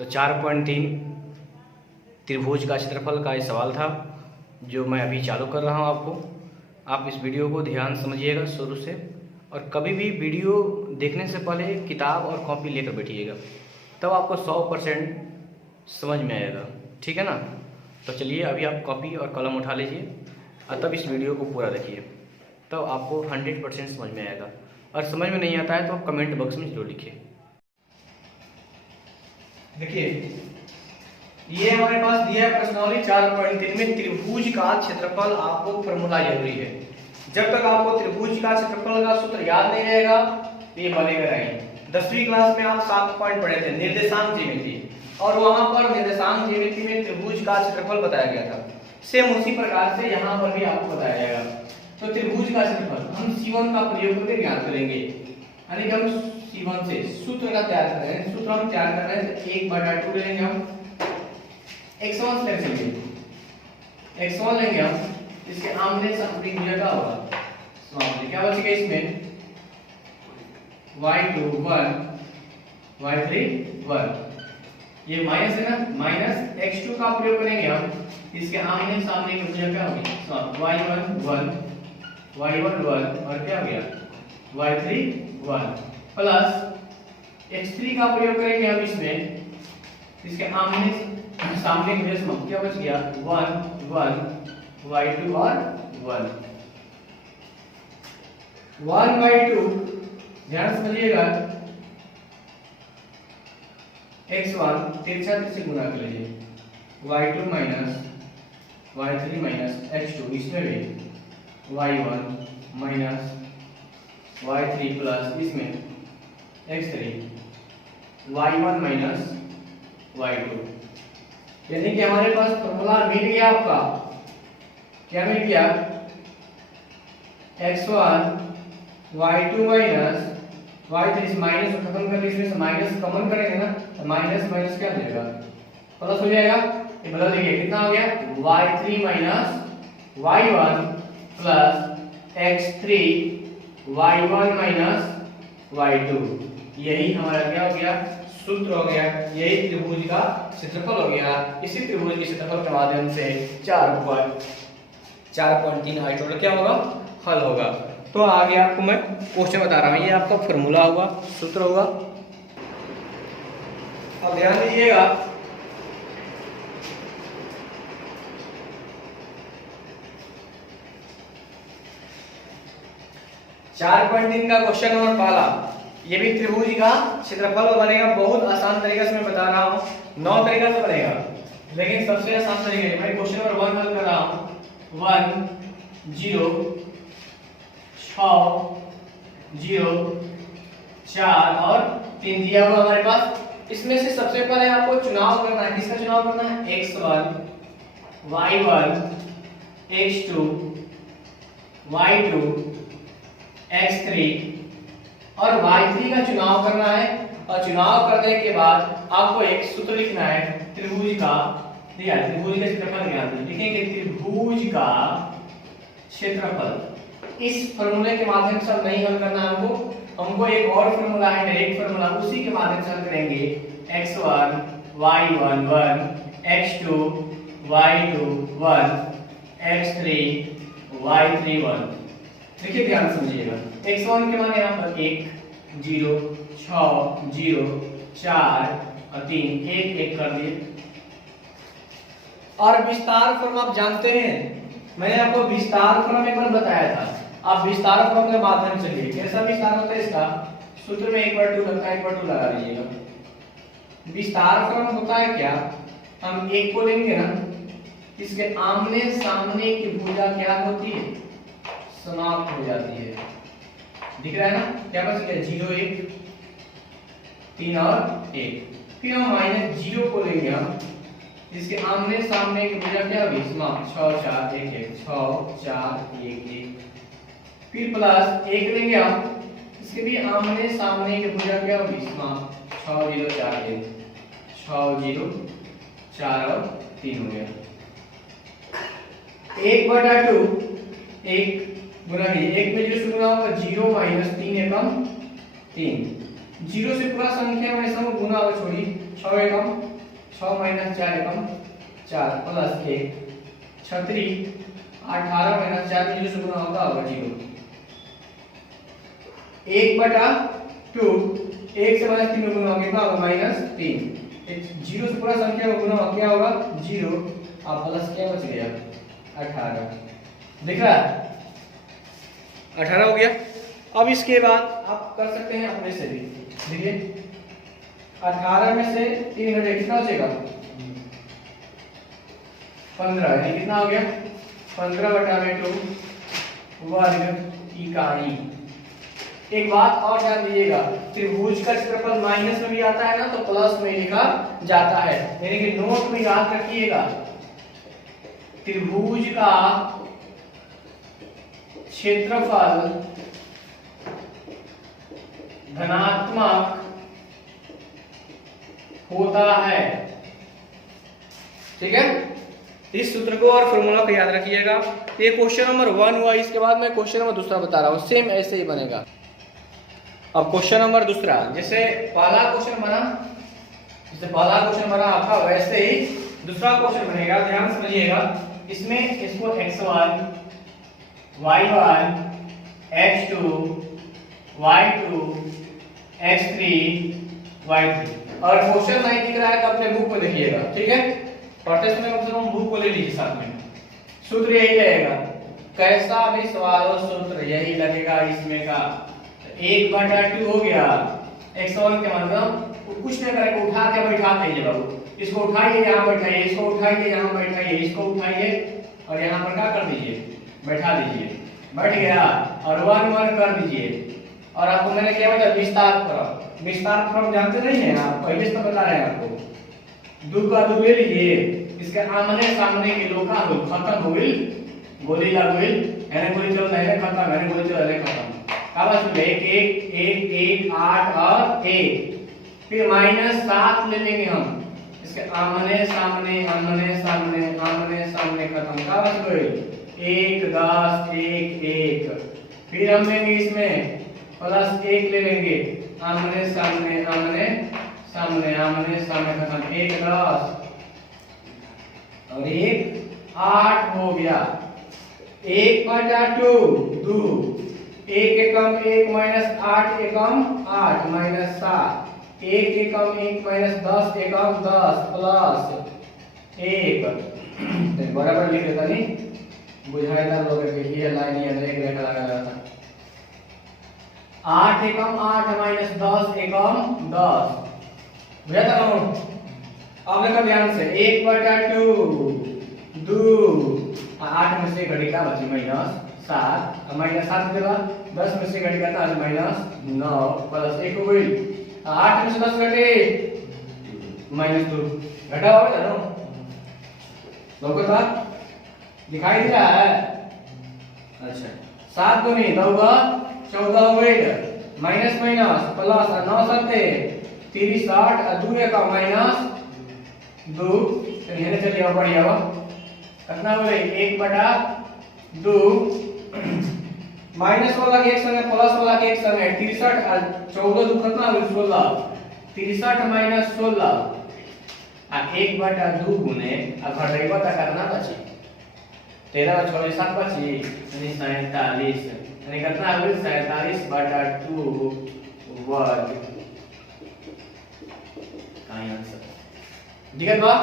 तो 4.3 त्रिभुज का क्षेत्रफल का ये सवाल था जो मैं अभी चालू कर रहा हूँ आपको। आप इस वीडियो को ध्यान समझिएगा शुरू से, और कभी भी वीडियो देखने से पहले किताब और कॉपी लेकर बैठिएगा, तब आपको 100% समझ में आएगा, ठीक है ना। तो चलिए अभी आप कॉपी और कलम उठा लीजिए और तब इस वीडियो को पूरा देखिए, तब आपको 100% समझ में आएगा। और समझ में नहीं आता है तो आप कमेंट बॉक्स में जरूर लिखिए। देखिए ये हमारे पास दिया है प्रश्नावली 4.3 में त्रिभुज का क्षेत्रफल आपको फॉर्मूला जरूरी है। जब तक आपको त्रिभुज का क्षेत्रफल का सूत्र याद नहीं रहेगा तो ये बनेगा नहीं। 10वीं क्लास में आप 7 पॉइंट पढ़े थे निर्देशांक ज्यामिति, और वहां पर निर्देशांक ज्यामिति में त्रिभुज का क्षेत्रफल बताया गया था। सेम उसी प्रकार से यहाँ पर भी आपको बताया जाएगा। तो त्रिभुज का क्षेत्रफल हम C1 का प्रयोग करके ज्ञात करेंगे, यानी कि हम C1 से सूत्र का तैयार कर रहे हैं। सूत्र हम तैयार कर रहे हैं तो 1/2 ले लेंगे हम, x1 ले लेंगे, x1 लेंगे हम, इसके आमने सामने की जगह होगा समाप्त। क्या बचेगा इसमें y2 1 y3 1, ये माइनस है ना, माइनस x2 का प्रयोग करेंगे हम, इसके आमने सामने की जगह क्या होगी समाप्त। y1 1 और क्या हो गया y3 1 प्लस x3 का प्रयोग करेंगे हम इसमें, इसके आमने सामने की वजह से क्या बच गया 1 1 y2 और 1/2 ध्यान समझिएगा। x1 तिरछा से गुणा कर लीजिए, y2 minus y3 minus x2, इसमें भी y1 माइनस y3 प्लस इसमें x3 y1 माइनस y2, यानी कि हमारे पास फॉर्मूला मिल गया आपका। क्या मिल गया x1 y2 minus y3, minus खत्म कर लीजिए, इसमें से माइनस कॉमन करेंगे ना तो माइनस माइनस क्या हो जाएगा प्लस हो जाएगा। ये बदल देंगे, कितना हो गया y3 minus y1 plus x3 y1 minus y2, यही हमारा क्या हो गया सूत्र हो गया। यही त्रिभुज का क्षेत्रफल हो गया। इसी त्रिभुज के क्षेत्रफल के माध्यम से 4.3 टोटल क्या होगा हल होगा। तो आगे आपको मैं क्वेश्चन बता रहा हूँ, ये आपका फॉर्मूला होगा, सूत्र होगा। अब ध्यान दीजिएगा, चार पॉइंट 3 का क्वेश्चन नंबर पहला, ये भी त्रिभुज का क्षेत्रफल बनेगा। बहुत आसान तरीका से मैं बता रहा हूँ, 9 तरीका से बनेगा, लेकिन सबसे आसान तरीका है। मैं क्वेश्चन नंबर 1 हल कर रहा हूँ। 1 0 6 0 4 और 3 दिया हुआ हमारे पास। इसमें से सबसे पहले आपको चुनाव करना है। किसका चुनाव करना है x1 y1 x2 y2 x3 और y3 का चुनाव करना है। और चुनाव करने के बाद आपको एक सूत्र लिखना है त्रिभुज का, दिया त्रिभुज का क्षेत्रफल ज्ञात है। लिखेंगे त्रिभुज का क्षेत्रफल। इस फॉर्मूले के माध्यम से हम नहीं हल करना हमको एक और फॉर्मूला है, डायरेक्ट फॉर्मूला, उसी के माध्यम से हल करेंगे। x1 y1 1 x2 y2 1 x3 y3 1। देखिए ध्यान समझिएगा, x1 के मान यहाँ पर 1 0 6 0 4 और 3 1 1 कर दिए। और विस्तार फॉर्म आप जानते हैं, मैंने आपको विस्तार फॉर्म एक बार बताया था। आप विस्तार फॉर्म के माध्यम से लिए कैसा विस्तार होता है इसका, सूत्र में 1/2 लगता है, 1/2 लगा लीजिएगा। विस्तार फॉर्म होता है क्या, हम 1 को लेंगे ना, इसके आमने सामने की भुजा क्या होती है समाप्त हो जाती है। दिख रहा है ना, क्या बच गया 0 1 3 और 1। फिर हम -0 को लेंगे हम, इसके आमने सामने की भुजा क्या होगी समाप्त। 6 4 1 1 6 4 1 1। फिर प्लस 1 लेंगे हम, इसके भी आमने सामने की भुजा क्या होगी समाप्त। 6 0 4 1 6 0 4 और 3 हो गया। 1/2 1 गुना 1 में 0 से गुना होगा 0 -3 एकम 3। 0 से पूरा संख्या में सम गुना होगा, छोड़िए 6 एकम 6 माइनस 4 एकम 4 प्लस 1 36 18 माइनस 4 में 0 से गुना होगा 0 1/2 1 से माइनस 3 में गुना होगा कितना होगा -3 0 से पूरा संख्या में गुना क्या होगा 0 और प्लस क्या बच गया 18 दिख रहा है 18 हो गया। अब इसके बाद आप कर सकते हैं अपने से भी देखिए 18 में से 3 घटे कितना बचेगा 15 यानी कितना हो गया 15/2 वर्ग इकाई। एक बात और ध्यान दीजिएगा त्रिभुज का क्षेत्रफल माइनस में भी आता है ना तो प्लस में लिखा जाता है यानी कि नोट में याद रखिएगा त्रिभुज का क्षेत्रफल धनात्मक होता है। ठीक है इस सूत्र को और फॉर्मूला को याद रखिएगा। ये क्वेश्चन नंबर 1 हुआ। इसके बाद मैं क्वेश्चन नंबर दूसरा बता रहा हूं सेम ऐसे ही बनेगा। अब क्वेश्चन नंबर दूसरा जैसे पहला क्वेश्चन बना आपका वैसे ही दूसरा क्वेश्चन बनेगा। ध्यान समझिएगा इसमें इसको x1 y1 x2 y2 x3 y3 और क्वेश्चन नहीं दिख रहा है तो अपने बुक में लिखिएगा। ठीक है पढ़ते समय कम से कम बुक को ले लीजिए साथ में। सूत्र यही रहेगा कैसा भी सवाल हो सूत्र यही लगेगा इसमें का 1/2 हो गया x1 के मतलब कुछ नहीं करेगा उठा के बैठा दीजिए बाबू इसको उठाइए यहाँ बैठाइए इसको उठाइए यहाँ बैठाइए इसको उठाइए और यहाँ पर क्या कर दीजिए बैठा दीजिए बैठ गया और 1 1 कर दीजिए। और आपको मैंने क्या बताया विस्तार क्रम जानते नहीं है आप पहले से बता रहे हैं आपको 2 का 2 ले लीजिए इसके आमने सामने के लोग का खत्म हो गई गोली लग गई यानी गोली चल रहा है खत्म यानी गोली चल रहा है खत्म का बस 1 1 8 और 1 फिर -7 ले लेंगे हम इसके आमने सामने खत्म का बच गई 1 10 1 1 फिर हम लेंगे इसमें प्लस 1 ले लेंगे आमने सामने खत्म 1 10 और 1 8 हो गया 1/2 2 1 एकम 1 -8 एकम 8 -7 1 एकम 1 -10 एकम 10 प्लस 1 बराबर लिख देता नहीं बुझाएगा लोग के ये लाइन ये एक रेखा लगा था 8 एकम 8 -10 एकम 10 बुझा था ना। अब देखो ध्यान से 1/2 2 8 में से घड़ी का बची -7 -7 देगा 10 में से घड़ी का था -9 प्लस 1 हो गई 8 में से 10 घटे -2 घटा हो गया ना लोगों का दिखाई दे रहा है। अच्छा 7 दूनी 9 14 हो गई माइनस प्लस 9 7 30 60 और 2 का -2 चलिए चलिए बढ़िया हो कितना हो गई 1/2 माइनस वाला के एक संग है प्लस वाला के एक संग है 63 और 14 दो कितना हो 16 63 - 16 आ 1/2 गुने आ घटाइबा त कितना बची 13 और 7 बची यानी 47 यानी कितना हो 47/2 वर्ग का आंसर दिखत बा।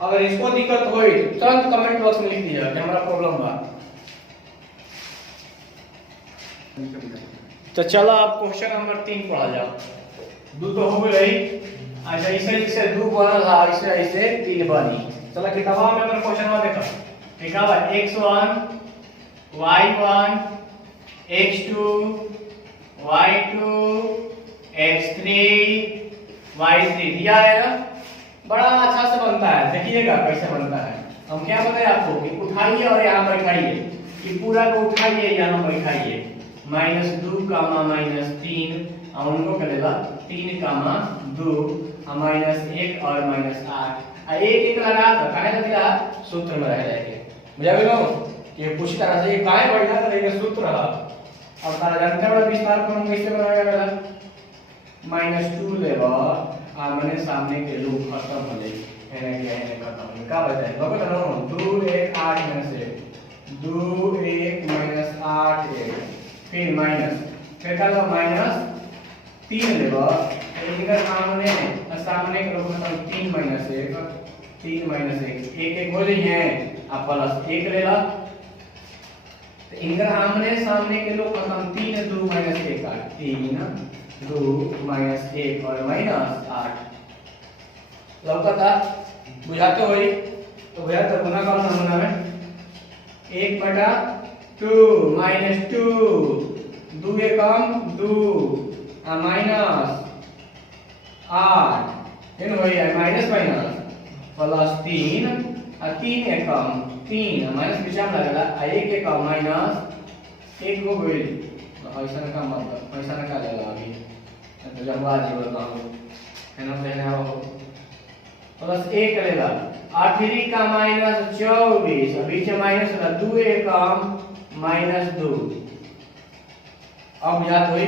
अगर इसको दिक्कत होई तो तुरंत कमेंट बॉक्स में लिख दीजिएगा कि हमारा प्रॉब्लम बा। तो चलो आप क्वेश्चन नंबर 3 पढ़ा जाओ 2 तो हो गई। अच्छा इसे 2 बनल है इसे 3 बनी। चलो किताबा में अपन क्वेश्चन में देखो लिखा हुआ x1 y1 x2 y2 x3 y3 दिया है ना बड़ा अच्छा से बनता है देखिएगा कैसे बनता है। हम क्या बताए आपको कि उठाइए और यहाँ बैठाइए कि पूरा को उठाइए यहाँ बैठाइए -2, -3 और उनको कर देगा 3, 2 -1 और -8 एक लगा तो काहे लगेगा सूत्र में रह जाएंगे बुझा गेलो ये पूछ तरह से ये काहे बढ़िया तो लेके सूत्र है। अब तारा जानते बड़ा विस्तार को हम कैसे बनाएगा -2 लेबा आमने सामने के लोग खत्म हो जाए, एने के एने खत्म हो का बताए बाबू तो 2 1 8 -1 2 1 -8 1 फिर माइनस फिर का -3 लेबो इनका सामने के लोग खत्म 3 -1 3 -1 1 1 हो जाई है आ प्लस 1 लेला तो इनका सामने के लोग खत्म 3 2 -1 8 3 2 -1 और -8 लौकता बुझाते होई तो भैया तो गुना कौन नमूना में 1/2 -2 2 के कम 2 आ -8 इन होई है माइनस प्लस 3 आ 3 के कम 3 माइनस पीछे में लगेला आ 1 के कम -1 हो गई ऐसा का मतलब ऐसा का लेला अभी तो जब बात ही बोलता हूं है ना पहले आओ प्लस 1 लेला 8 का -24 बीच में माइनस होगा 2 कम -2 अब याद होई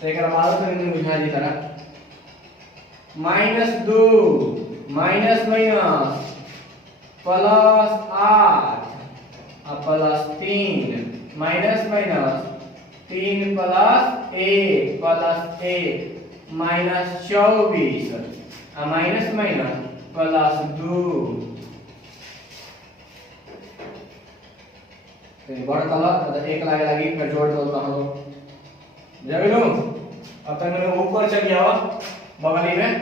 तो एक बाद करेंगे बुझा दी तरह -2 माइनस प्लस 8 और प्लस 3 माइनस 3 प्लस 1 -24 और माइनस प्लस 2 बड़ कलर मतलब 1 लगी फिर जोड़ दो तो हम लोग जब अब तक मैंने ऊपर चल गया बगली में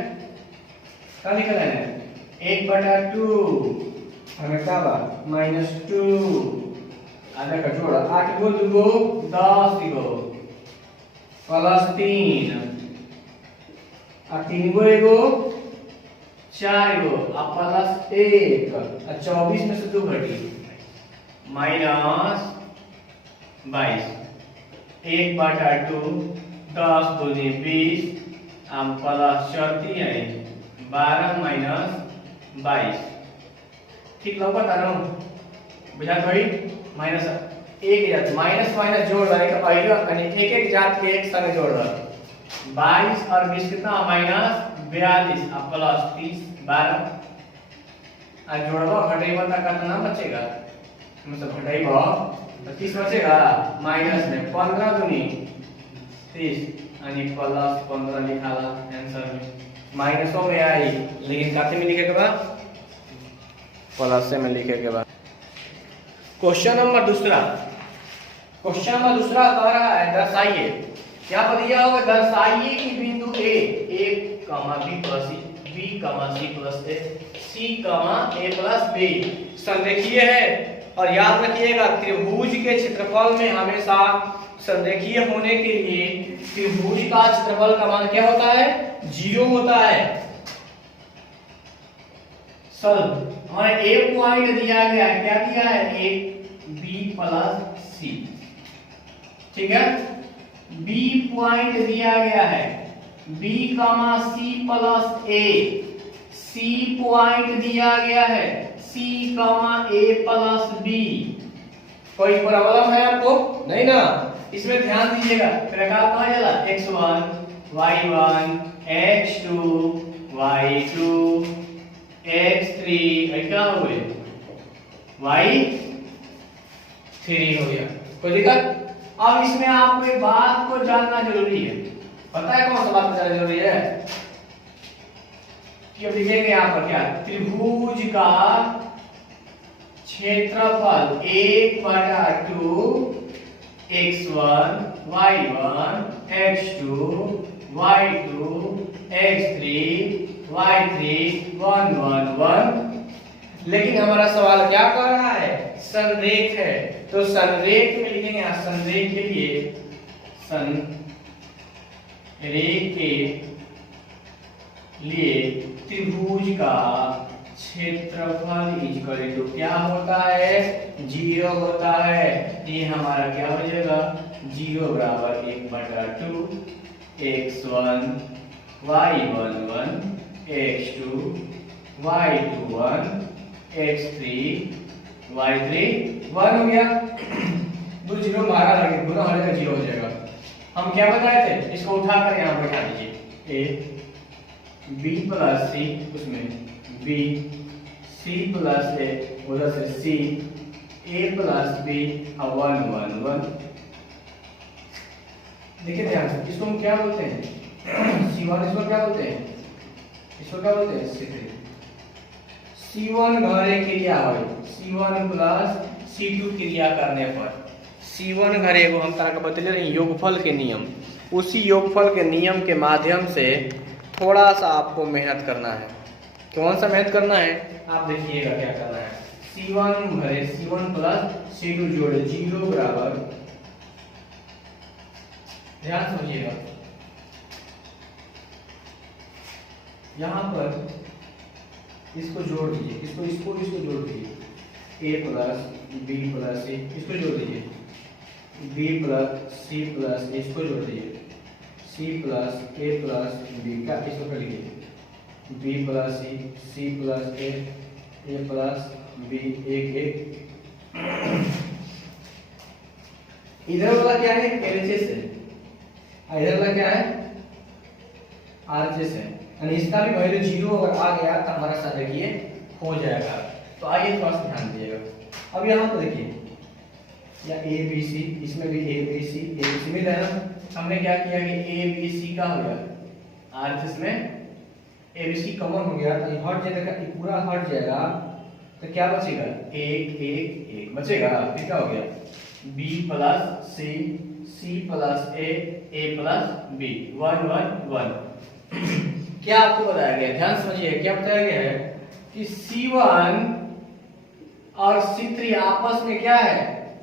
क्या लिखा है 1/2 हमें क्या बा -2 आधा का जोड़ 8 गो 2 गो 10 गो प्लस 3 और 3 गो 1 गो 4 गो और प्लस 1 और 24 में से 2 घटी -22 1/2 10 दूनी 20 आम प्लस 34 12 -22 ठीक लौकता ना बुझा भाई माइनस 1 जात माइनस जोड़ रहा है तो आइलो यानी एक जात के एक संग जोड़ रहा 22 और 20 कितना -42 और प्लस 30 12 आ जोड़बो घटेबो त कितना बचेगा मतलब घटेबो तो 30 बचेगा माइनस में 15 दूनी 30 यानी प्लस 15 लिखाला आंसर में माइनसों में आई लेकिन काते में लिखे के बाद प्लस में लिखे के बाद क्वेश्चन नंबर दूसरा कह रहा है दर्शाइए क्या पर दिया होगा दर्शाइए कि बिंदु A B plus B C plus A C A plus B संरेखीय है और याद रखिएगा त्रिभुज के क्षेत्रफल में हमेशा संरेखीय होने के लिए त्रिभुज का क्षेत्रफल का मान क्या होता है 0 होता है। सर हमारे A पॉइंट दिया गया है क्या दिया है B प्लस C ठीक है B पॉइंट दिया गया है B C plus A C point दिया गया है C A प्लस B कोई प्रॉब्लम है आपको नहीं ना इसमें ध्यान दीजिएगा प्रकार कहा जाला x1 y1 x2 y2 x3 क्या हो गए y3 हो गया कोई दिक्कत। अब इसमें आपको एक बात को जानना जरूरी है पता है कौन सा बात जानना जरूरी है कि अब लिखेंगे यहाँ पर क्या त्रिभुज का क्षेत्रफल 1/2 x1 y1 x2 y2 x3 y3 1 1 1 लेकिन हमारा सवाल क्या कर रहा है संरेख है तो संरेख में लिखेंगे यहाँ संरेख के लिए संरेख के लिए त्रिभुज का क्षेत्रफल इक्वल टू क्या होता है 0 होता है ये हमारा क्या हो जाएगा 0 बराबर 1/2 x1 y11 x2 y21 x3 y3 1 हो गया 2 0 मारा लगे गुना हो जाएगा 0 हो जाएगा। हम क्या बताए थे इसको उठाकर यहाँ बैठा दीजिए बी प्लस सी, उसमें बी, सी प्लस ए, उधर से सी, ए प्लस बी, 1 1 1। देखिए ध्यान से, इसको हम क्या बोलते हैं? C1, इसको क्या बोलते हैं? इसको क्या बोलते हैं? C3। C1 घरे क्रिया हुई, C1 प्लस C2 क्रिया करने पर C1 घरे वो हम तरह का बतले रहे योगफल के नियम, उसी योगफल के नियम के माध्यम से थोड़ा सा आपको मेहनत करना है। कौन सा मेहनत करना है आप देखिएगा क्या करना है। C1 घरे C1 प्लस C2 जोड़े 0 बराबर, ध्यान समझिएगा, यहां पर इसको जोड़ दीजिए, इसको जोड़ दीजिए, a प्लस बी प्लस सी, इसको जोड़ दीजिए, b प्लस सी प्लस ए, इसको जोड़ दीजिए, c प्लस ए प्लस बी का, इसको कर लीजिए, b प्लस सी, c प्लस ए प्लस बी, एक एक। इधर वाला क्या है? LHS है, इधर वाला क्या है? RHS है, यानी इसका भी वैल्यू 0 अगर आ गया तो हमारा साथ देखिए हो जाएगा। तो आइए थोड़ा सा ध्यान दीजिएगा। अब यहाँ पर देखिए, या ABC, इसमें भी ABC मिल रहा है ना। हमने क्या किया कि ABC का हो गया, RHS में ABC कॉमन हो गया, तो हट जाएगा, ये पूरा हट जाएगा, तो क्या बचेगा? 1 1 1 बचेगा। फिर क्या हो गया? B plus C, C plus A plus B, 1 1 1। क्या आपको बताया गया? ध्यान समझिए, क्या बताया गया है कि C1 और C3 आपस में क्या है?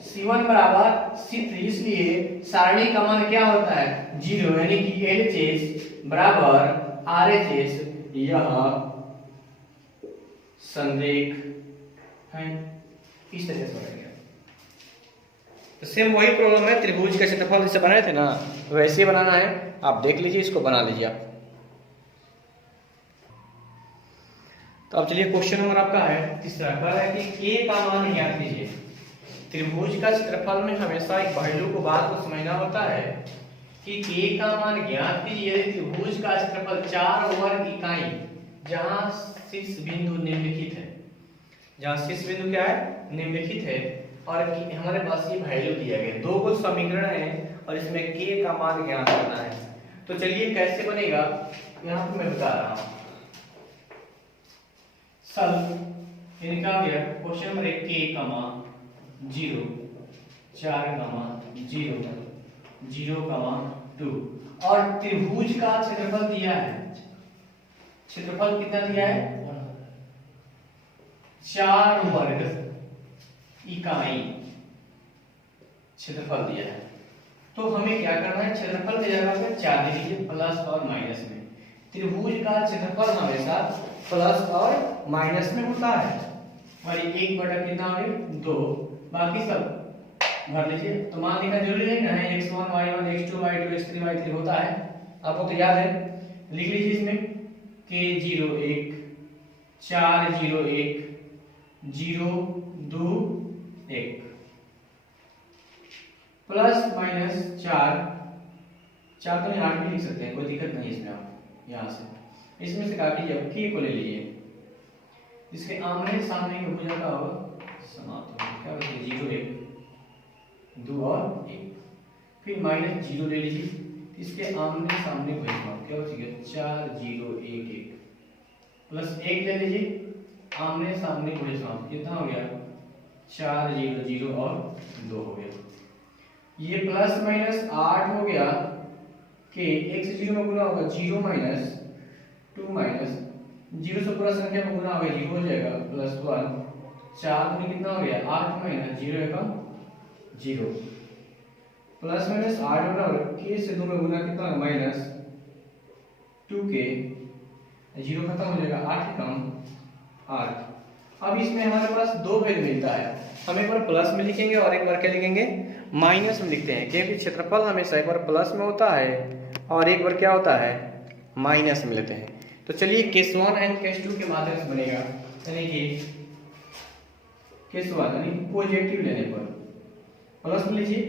C1 बराबर C3, इसलिए सारणी का मान क्या होता है? 0, यानी कि LHS बराबर RHS, यह संरेख है। इस तरह से बनाया गया। तो सेम वही प्रॉब्लम है, त्रिभुज का क्षेत्रफल जैसे बनाए थे ना वैसे बनाना है। आप देख लीजिए, इसको बना लीजिए आप। तो अब चलिए क्वेश्चन नंबर आपका है तीसरा, कह रहा है कि k का मान ज्ञात कीजिए। त्रिभुज का क्षेत्रफल में हमेशा एक पहलू को बात को समझना होता है कि k का मान ज्ञात कीजिए। त्रिभुज का क्षेत्रफल 4 वर्ग इकाई, जहां शीर्ष बिंदु निम्नलिखित है, जहां शीर्ष बिंदु क्या है? निम्नलिखित है, और हमारे पास ये वैल्यू दिया गया, दो को समीकरण है और इसमें k का मान ज्ञात करना है। तो चलिए कैसे बनेगा यहाँ पे मैं बता रहा हूँ। इनका गया क्वेश्चन नंबर 1, k, 0 4, 0 0, 2, और त्रिभुज का क्षेत्रफल दिया है। क्षेत्रफल कितना दिया है? 4 वर्ग इकाई क्षेत्रफल दिया है। तो हमें क्या करना है? क्षेत्रफल दिया जाएगा 4 दे दीजिए, प्लस और माइनस में। त्रिभुज का क्षेत्रफल हमेशा प्लस और माइनस में होता है, और 1 बटा कितना हो गया? 2, बाकी सब भर लीजिए। तो मान लिखना जरूरी नहीं ना है, x1 y1 x2 y2 x3 y3 होता है, आपको तो याद है। लिख लीजिए इसमें k0 1 4 0 1 0 2 1 प्लस माइनस 4 तो 8 भी लिख सकते हैं, कोई दिक्कत नहीं इसमें। आप यहाँ से इसमें से काट लीजिए, k को ले लीजिए, इसके आमने सामने की भुजा का होगा समाप्त हो, क्या बचेगा? 0 1 2 और 1, फिर माइनस 0 ले लीजिए, इसके आमने सामने भुजा क्या बचेगा? 4 0 1 1 प्लस 1 ले लीजिए, आमने सामने भुजा कितना हो गया? 4 0 0 और 2 हो गया। ये प्लस माइनस 8 हो गया, के 1 से 0 में गुना होगा 0 माइनस 2 माइनस 0 से पूरा संख्या में गुना होगा 0 हो जाएगा, प्लस 1 4 में कितना हो गया? 8 माइनस 0 का 0, प्लस माइनस 8 बराबर के से 2 में गुना कितना होगा? माइनस 2k, 0 खत्म हो जाएगा, 8 कम 8। अब इसमें हमारे पास दो वैल्यू मिलता है, हम एक बार प्लस में लिखेंगे और एक बार क्या लिखेंगे? माइनस में लिखते हैं, क्योंकि क्षेत्रफल हमेशा एक बार प्लस में होता है और एक बार क्या होता है? माइनस में लेते हैं। तो चलिए केस 1 एंड केस 2 के माध्यम से बनेगा, यानी कि केस 1 यानी पॉजिटिव लेने पर प्लस में लीजिए,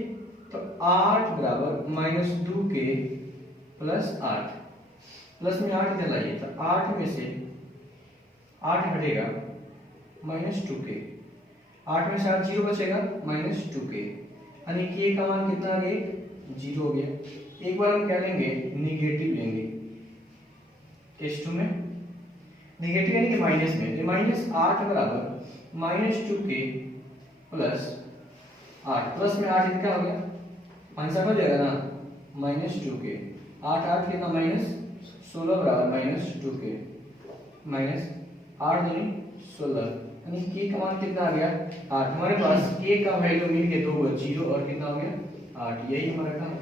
तो 8 बराबर माइनस 2k प्लस 8, प्लस में 8 इधर लाइए, तो 8 में से 8 हटेगा -2k, 8 में से 8 जीरो बचेगा -2k, यानी k का मान कितना आ गया 0 हो गया। एक बार हम क्या लेंगे निगेटिव लेंगे, S2 में निगेटिव यानी कि माइनस में, तो -8 बराबर -2k प्लस 8, प्लस में 8 इनका हो गया 5 हो जाएगा ना -2k, 8 8 कितना -16 बराबर -2k, -8 दूनी 16, यानी k का मान कितना आ गया 8। हमारे पास k का वैल्यू मिल के 2 0 और कितना हो गया 8, यही हमारा काम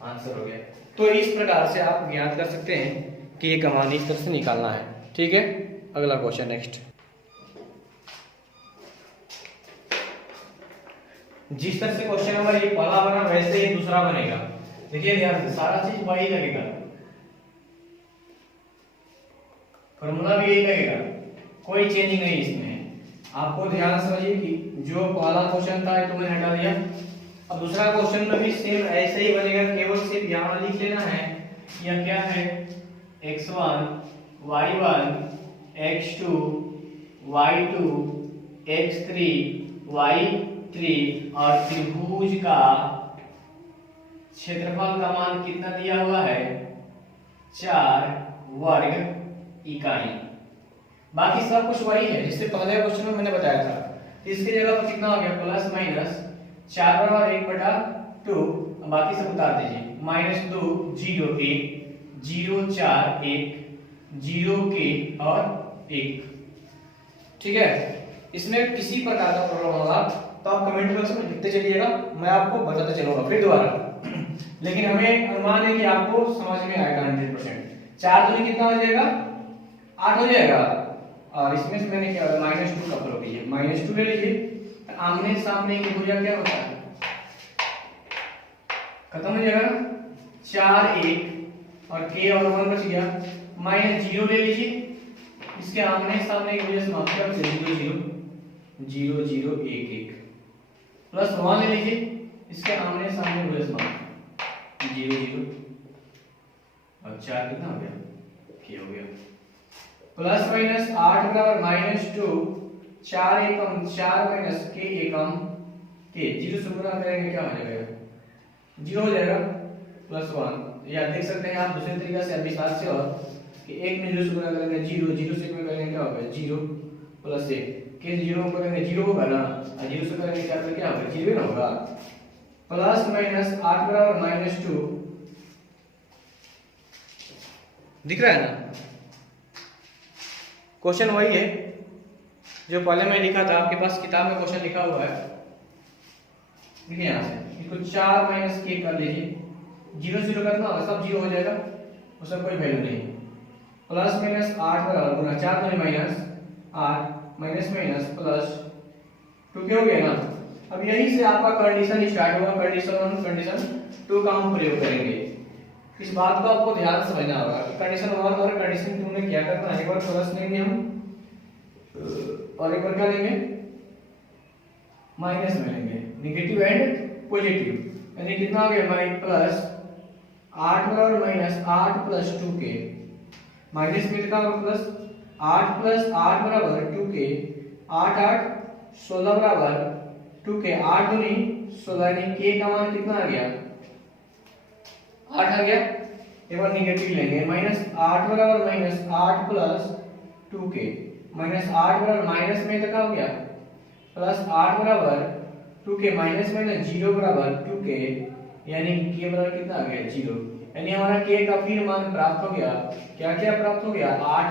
आंसर हो गया। तो इस प्रकार से आप ज्ञात कर सकते हैं कि k का मान इस तरह से निकालना है। ठीक है, अगला क्वेश्चन नेक्स्ट। जिस तरह से क्वेश्चन नंबर ये पहला बना वैसे ही दूसरा बनेगा। देखिए ध्यान से सारा चीज वही लगेगा, फॉर्मूला भी यही लगेगा, कोई चेंजिंग नहीं इसमें। आपको ध्यान समझिए कि जो पहला क्वेश्चन था तो मैंने हटा दिया, अब दूसरा क्वेश्चन में भी सेम ऐसे ही बनेगा, केवल सिर्फ यहाँ लिख लेना है यह क्या है x1 y1 x2 y2 x3 y3 और त्रिभुज का क्षेत्रफल का मान कितना दिया हुआ है 4 वर्ग इकाई। बाकी सब कुछ वही है जिससे पहले क्वेश्चन में मैंने बताया था। इसकी जगह पर कितना हो गया प्लस माइनस 4 बराबर 1/2, बाकी सब उतार दीजिए, -2 0 1 0 4 1 0 के और 1। ठीक है, इसमें किसी प्रकार का प्रॉब्लम होगा तो आप कमेंट बॉक्स में लिखते चलिएगा, मैं आपको बताते चलूंगा फिर दोबारा। लेकिन हमें अनुमान है कि आपको समझ में आएगा 100%। 4 दूनी कितना हो जाएगा 8 हो जाएगा, और इसमें से मैंने क्या -2 का प्रयोग किया, -2 ले लीजिए, आमने सामने की भुजा क्या होता है खत्म हो जाएगा 4 1 और k और 1 बच गया, -0 ले लीजिए, इसके आमने सामने की भुजा समाप्त कर 0 0 0 0 1 1 प्लस 1 ले लीजिए, इसके आमने सामने भुजा समाप्त 0 0 और 4 कितना हो गया k हो गया, प्लस माइनस 8 बराबर -2 4 एकम 4 माइनस k एकम k, 0 से गुणा करेंगे क्या हो जाएगा 0 हो जाएगा, प्लस 1। या देख सकते हैं आप दूसरे तरीके से विस्तार से और कि 1 में 0 से गुणा करेंगे 0, 0 से गुणा करेंगे क्या होगा 0 प्लस 1, के 0 में करेंगे 0 होगा ना, और 0 से करेंगे क्या होगा 0 ना होगा, प्लस माइनस 8 बराबर -2 दिख रहा है ना। क्वेश्चन वही है जो पहले मैं लिखा था, आपके पास किताब में क्वेश्चन लिखा हुआ है, देखिए यहाँ से इसको 4 माइनस k कर लीजिए, 0 0 करना होगा सब 0 हो जाएगा, उसका कोई वैल्यू नहीं, प्लस माइनस 8 बराबर गुना 4 में माइनस 8 माइनस माइनस प्लस 2 क्या हो गया ना। अब यही से आपका कंडीशन स्टार्ट होगा, कंडीशन 1 कंडीशन 2 का हम प्रयोग करेंगे। इस बात को आपको ध्यान से समझना होगा कि कंडीशन 1 और कंडीशन 2 में क्या करना है, एक बार प्लस लेंगे हम और एक बार क्या लेंगे माइनस में लेंगे, नेगेटिव एंड पॉजिटिव, यानी कितना हो गया प्लस 8 बराबर -8 प्लस 2k, माइनस में लिखा होगा प्लस 8 प्लस 8 बराबर 2k, 8 8 16 बराबर 2k, 8 दूनी 16, यानी k का मान कितना आ गया 8 आ गया। एक बार नेगेटिव लेंगे, -8 बराबर -8 प्लस 2k, -8 बराबर माइनस में तक हो गया प्लस 8 बराबर 2k, माइनस में 0 बराबर 2k, यानी k बराबर कितना आ गया 0, यानी हमारा k का फिर मान प्राप्त हो गया, क्या क्या प्राप्त हो गया 8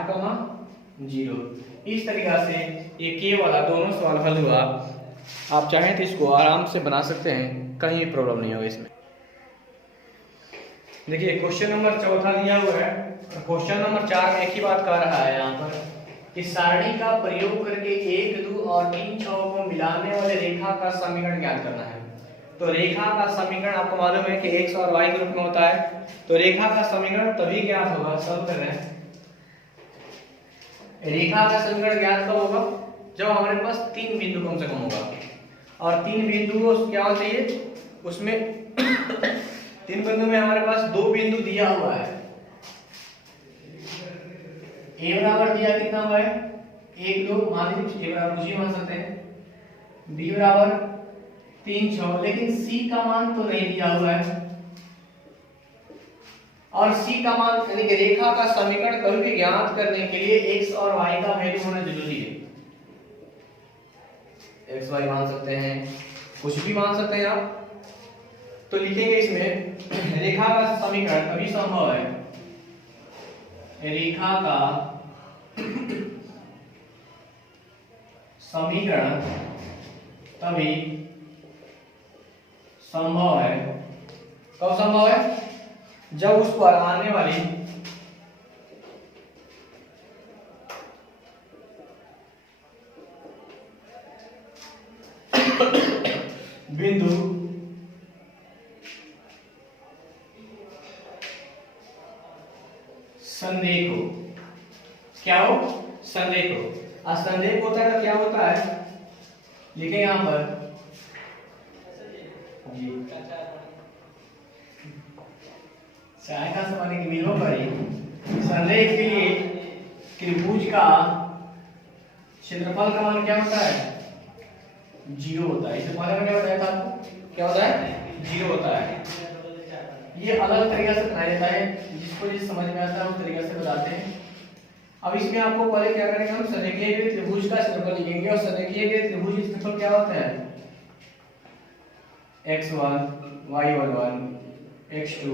0। इस तरीका से ये k वाला दोनों सवाल हल हुआ। आप चाहें तो इसको आराम से बना सकते हैं, कहीं प्रॉब्लम नहीं होगा इसमें। देखिए क्वेश्चन नंबर 4 दिया हुआ है, क्वेश्चन नंबर 4 में एक ही बात कह रहा है यहाँ पर कि सारणी का प्रयोग करके 1 2 और 3 6 को मिलाने वाले रेखा का समीकरण ज्ञात करना है। तो रेखा का समीकरण आपको मालूम है कि x और y के रूप में होता है, तो रेखा का समीकरण तभी ज्ञात होगा, सॉल्व कर रहे हैं, रेखा का समीकरण ज्ञात कब होगा जब हमारे पास 3 बिंदु कम से कम होगा, और 3 बिंदु क्या होना चाहिए उसमें 3 बिंदु में हमारे पास 2 बिंदु दिया हुआ है, ए बराबर दिया कितना हुआ है 1 2, मान लीजिए ए बराबर कुछ भी मान सकते हैं, बी बराबर 3 6, लेकिन सी का मान तो नहीं दिया हुआ है। और सी का मान यानी कि रेखा का समीकरण कभी भी ज्ञात करने के लिए एक्स और वाई का वैल्यू होना जरूरी है। एक्स वाई मान सकते हैं, कुछ भी मान सकते हैं आप। तो लिखेंगे इसमें रेखा का समीकरण तभी संभव है, रेखा का समीकरण तभी संभव है, कब संभव है, जब उस पर आने वाली बिंदु संदेह हो। क्या हो, संदेह हो। असंदेह होता है तो क्या होता है, लिखें यहां पर चाय का समाने की मिलों पर ही संरेख के लिए त्रिभुज का क्षेत्रफल का मान क्या होता है, 0 होता है। इससे पहले मैंने बताया था आपको क्या होता है, 0 होता है। ये अलग तरीके से बनाया जाता है, जिसको जिस समझ में आता है उस तरीके से बताते हैं। अब इसमें आपको पहले क्या करेंगे, हम संरेखीय त्रिभुज का क्षेत्रफल लिखेंगे। और संरेखीय त्रिभुज क्षेत्रफल क्या होता है, x1 y11 x2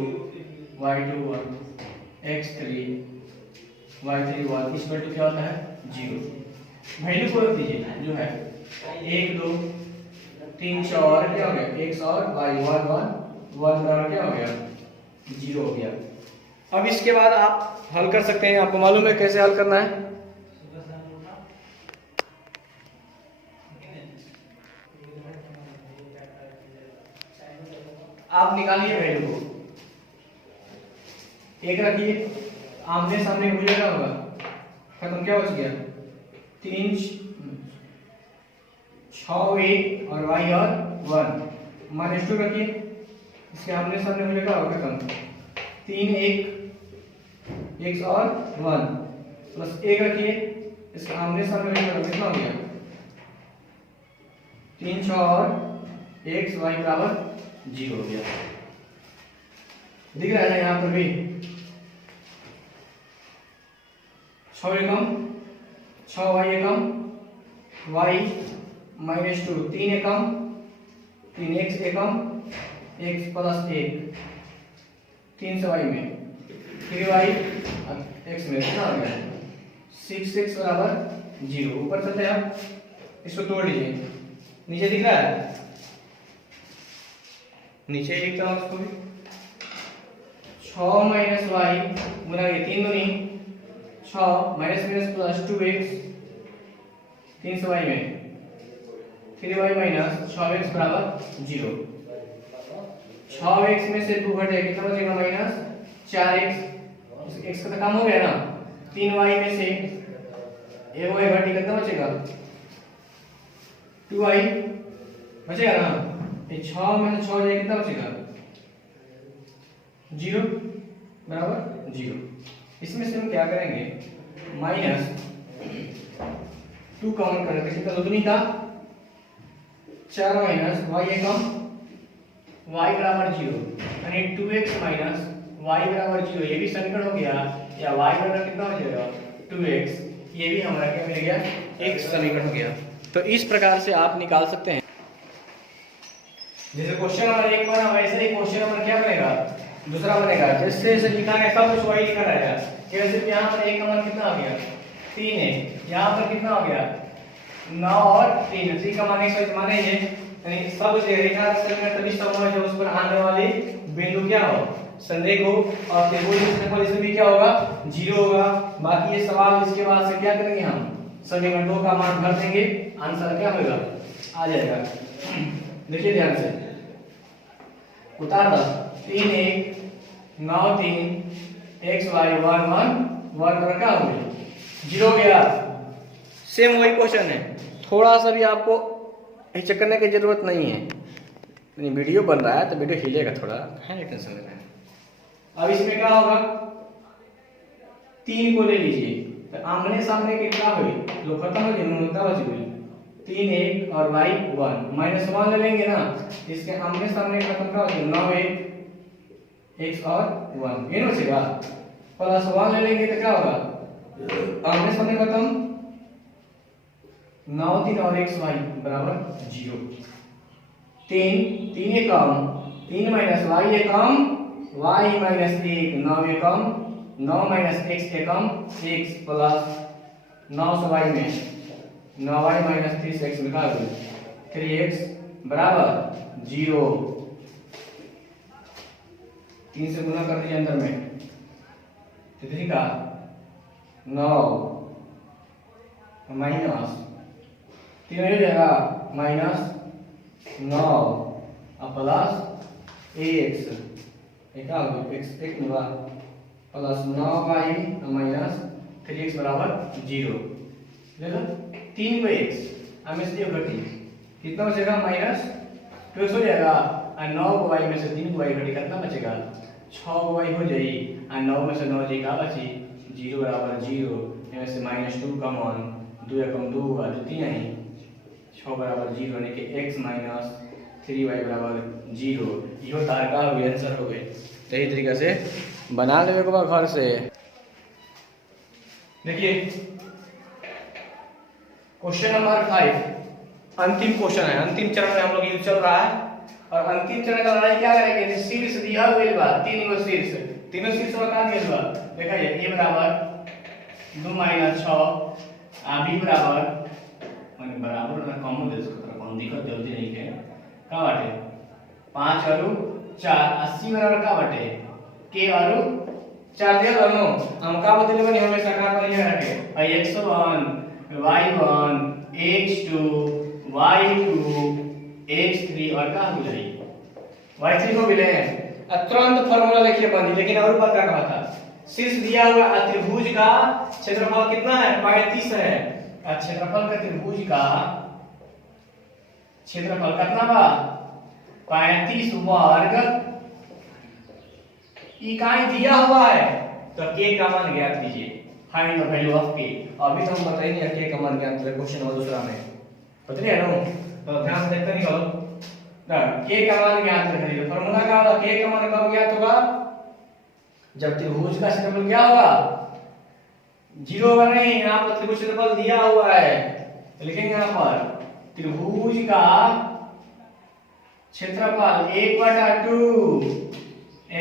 y21 x3 y31 इस पर क्या होता है 0। वैल्यू को रख दीजिए जो है 1 2 3 4 और क्या हो गया x और y11 1 बराबर क्या हो गया 0 हो गया। अब इसके बाद आप हल कर सकते हैं, आपको मालूम है कैसे हल करना है। आप निकालिए वैल्यू को, एक रखिए, आमने सामने भूलेगा होगा, खत्म। क्या बच गया 3 6 1 और y और 1 -2 रखिए, इसके आमने सामने भूलेगा होगा, खत्म। 3 1 x और 1 प्लस 1 रखिए, इसके आमने सामने भूलेगा कितना हो गया 3 6 और x y बराबर 0 हो गया। दिख रहा है यहाँ पर भी 6 एकम 6 y एकम y -2 3 एकम 3 x एकम x प्लस 1 3 से y में 3 y x में कितना आ गया 6 6 बराबर 0। ऊपर चलते हैं आप, इसको तोड़ लीजिए, नीचे दिख रहा है, नीचे एक तरफ उसको भी 6 माइनस वाई गुना ये 3 दूनी 6 माइनस माइनस प्लस 2x 3 से y में 3y माइनस 6x बराबर 0। 6x में से 2 घटे कितना बचेगा माइनस 4x, x का तो काम हो गया ना। 3y में से 1y घटे कितना बचेगा 2y बचेगा ना। 6 में 6 जाए कितना बचेगा 0 बराबर 0। इसमें से हम क्या करेंगे माइनस 2 कॉमन करेंगे, कितना दुनी का 4 माइनस y एकम y बराबर 0 यानी 2x माइनस y बराबर 0। ये भी समीकरण हो गया, या y बराबर कितना हो जाएगा 2x, ये भी हमारा क्या मिल गया एक समीकरण हो गया। तो इस प्रकार से आप निकाल सकते हैं। जैसे क्वेश्चन नंबर 1 बना वैसे ही क्वेश्चन नंबर क्या बनेगा दूसरा बनेगा। जैसे जैसे लिखा है सब कुछ वही लिखा रहेगा। जैसे यहाँ पर एक नंबर कितना आ गया 3 है, यहाँ पर कितना हो गया 9 और 3, 3 का मान 100 माने ये, यानी सब रेखा का समीकरण तभी संभव है जब उस पर आने वाली बिंदु क्या हो संरेख हो, और त्रिभुज के क्षेत्रफल इसमें भी क्या होगा 0 होगा। बाकी ये सवाल इसके बाद से क्या करेंगे हम समीकरणों का मान भर देंगे, आंसर क्या होगा आ जाएगा। देखिए ध्यान से उतार दो 3 1 9 3 x y 1 1 1 पर क्या हो गया 0 गया। सेम वही क्वेश्चन है, थोड़ा सा भी आपको हिचक करने की जरूरत नहीं है। वीडियो बन रहा है तो वीडियो हिलेगा थोड़ा है, टेंशन लेना है। अब इसमें क्या होगा 3 को ले लीजिए, तो आमने सामने कितना हुई लोग खत्म हो गए मुद्दा बच गई 3 1 और y 1 -1 ले लेंगे ना इसके आमने सामने खत्म का हो गया 9 1 x और 1 ये बचेगा प्लस 1 ले लेंगे तो क्या होगा आमने सामने खत्म 9 3 और x y बराबर 0 3 3 एकम 3 माइनस y एकम y माइनस 1 9 एकम 9 माइनस x एकम x प्लस 9 से y में 9y माइनस 3 से x में क्या होगा 3x बराबर 0 3 से गुना कर दीजिए अंदर में तो 3 का 9 माइनस 3 हो जाएगा माइनस 9 और प्लस x क्या होगा x एक होगा प्लस 9y माइनस 3x बराबर 0 ले लो 3 को x हमें से घटी कितना बचेगा माइनस 2 हो जाएगा और 9 को y में से 3 को y घटी कितना बचेगा 6 को y हो जाएगी और 9 में से 9 जी का बची 0 बराबर 0 यहाँ से -2 कॉमन 2 एकम 2 और 3 है 6 बराबर 0 यानी कि x माइनस 3y बराबर 0 यो तार का आंसर हो गए तो यही तरीके से बना लेवे को घर से देखिए क्वेश्चन नंबर 5 अंतिम क्वेश्चन है अंतिम चरण में हम लोग ये चल रहा है और अंतिम चरण का लड़ाई क्या करेंगे शीर्ष दिया हुआ बा 3 गो शीर्ष तीनों शीर्ष बता दिया बा देखा ये a बराबर 2 - 6 आ b बराबर माने बराबर ना कम हो दे सकता कौन दिक्कत जल्दी नहीं है का बाटे 5 और 4 80 बराबर का बाटे k और 4 दे लो हम का बदले बनी हमेशा का करिए रखे x1 y1 x2 y2 x3 और का हो जाई y3 को मिले तुरंत फार्मूला लिखिए बंदी लेकिन और ऊपर क्या कहा था शीर्ष दिया हुआ त्रिभुज का क्षेत्रफल कितना है 35 है और क्षेत्रफल का त्रिभुज का क्षेत्रफल कितना बा 35 वर्ग इकाई दिया हुआ है तो k का मान ज्ञात कीजिए find the value of k अभी तो हम बताएंगे k का मान ज्ञात करें क्वेश्चन और दूसरा में बताइए ना तो ध्यान से देखते निकलो ना k का मान ज्ञात करिए फार्मूला क्या होगा k का मान कब ज्ञात होगा जब त्रिभुज का क्षेत्रफल क्या होगा 0 होगा नहीं यहां पर त्रिभुज क्षेत्रफल दिया हुआ है तो लिखेंगे यहां पर त्रिभुज का क्षेत्रफल 1/2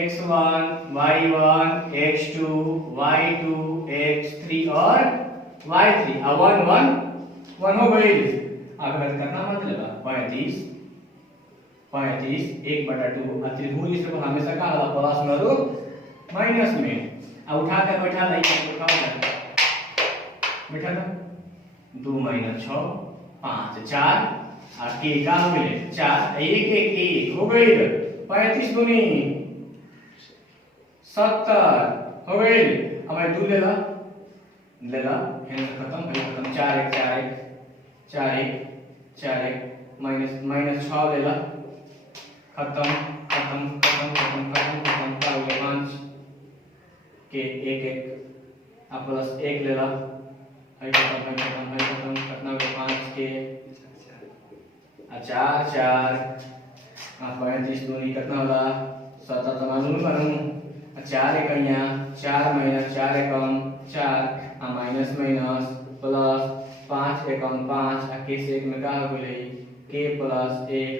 x1 y1 x2 y2 x3 और y3 और 1 हो गई अगर करना मतलब 35 1/2 त्रिभुज क्षेत्रफल हमेशा का प्लस में और माइनस में अब उठा कर बैठा लाइए बैठा ना 2 - 6 5 4 और k का हो गए 4 1 1 हो गई 35 दूनी 70 हो गई अब 2 ले ला है खत्म 4 1 माइनस 6 ले ला खत्म का हो गया 5 के 1 प्लस 1 ले ला खत्म कितना हो गया 5 के 4 35 दूनी कितना होगा 7 तो मालूम करूं 4 इकाइयां 4 - 4 एकम 4 माइनस प्लस 5 एकम 5 के से 1 में का हो गई k प्लस 1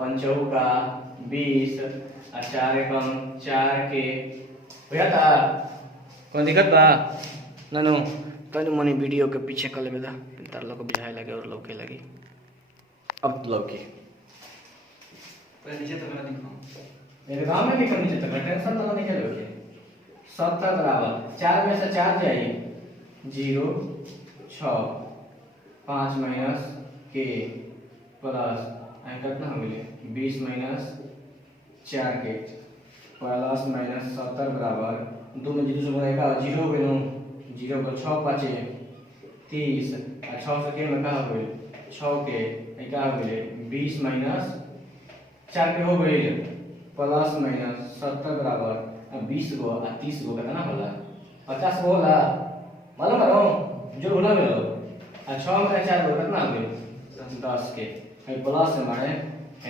पंचौ का 20 4 एकम 4 के हो जाता कौन दिक्कत बा नानू तनी मनी वीडियो के पीछे कर लेबे दा तार लोग बुझाए लगे और लौके लगे अब लौके नीचे तक ना दिखाओ मेरे गांव में भी कम नीचे तक टेंशन तो नहीं चलोगे 70 बराबर 4 में से 4 जाइए 0 6 5 माइनस के प्लस कितना हो गया 20 माइनस 4 के प्लस माइनस 70 बराबर 2 में 0 से गुणा 0 हो गया 0 को 6 5 30 और 6 से के में का हो गया 6 के क्या हो गया 20 माइनस 4 के हो गई प्लस माइनस 70 बराबर 20 गो और 30 गो कितना होला 50 गो होला मालूम है जो भूला गए 6 में 4 कितना आ गए 10 के प्लस में मारे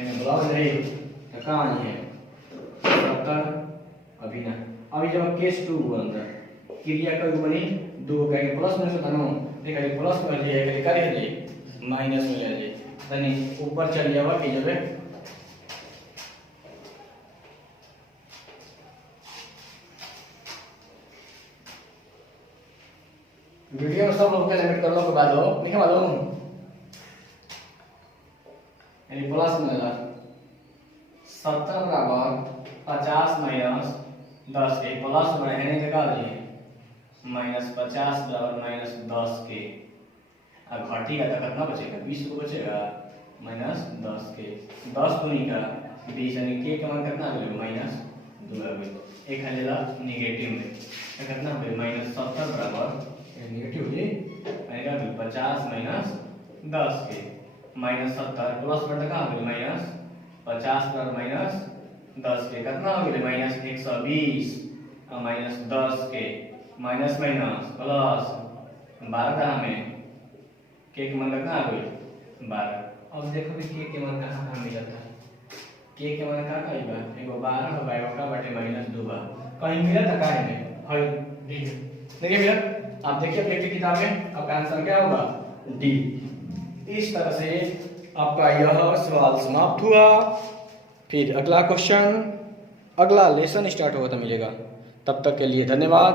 एने ब्लाउज रही तो कहाँ है 70 अभी ना अभी जब केस 2 हुआ अंदर क्रिया का बनी 2 का प्लस में से धनो देखा प्लस में ले के कर ले माइनस में ले ले तनी ऊपर चल जावा कि जब वीडियो में सब लोग का लिमिट कर लो के बाद हो नहीं मालूम यानी प्लस में लगा 70 बराबर 50 माइनस 10 के प्लस में रहने लगा दिए -50 बराबर -10 के अब घटेगा तो कितना बचेगा 20 को बचेगा -10 के 10 दूनी का 20 यानी के का मान कितना आ गया -2 आ गया एक हलेला नेगेटिव में तो कितना हो गया -70 बराबर नेगेटिव हो जाए आएगा 50 -10 के -70 प्लस बटा का हो गया -50 बराबर -10 के कितना हो गया -120 और -10 के माइनस माइनस प्लस 12 का हमें के मान कितना आ गई 12 अब देखो कि के मान कहाँ मिला था के मान कहाँ आएगा एगो 12 हो गया का बटे -2 बा कहीं मिला था काहे में है डी देखिए भैया आप देखिए अपनी किताब में आपका आंसर क्या होगा डी। इस तरह से आपका यह सवाल समाप्त हुआ। फिर अगला क्वेश्चन अगला लेसन स्टार्ट होगा तो मिलेगा। तब तक के लिए धन्यवाद।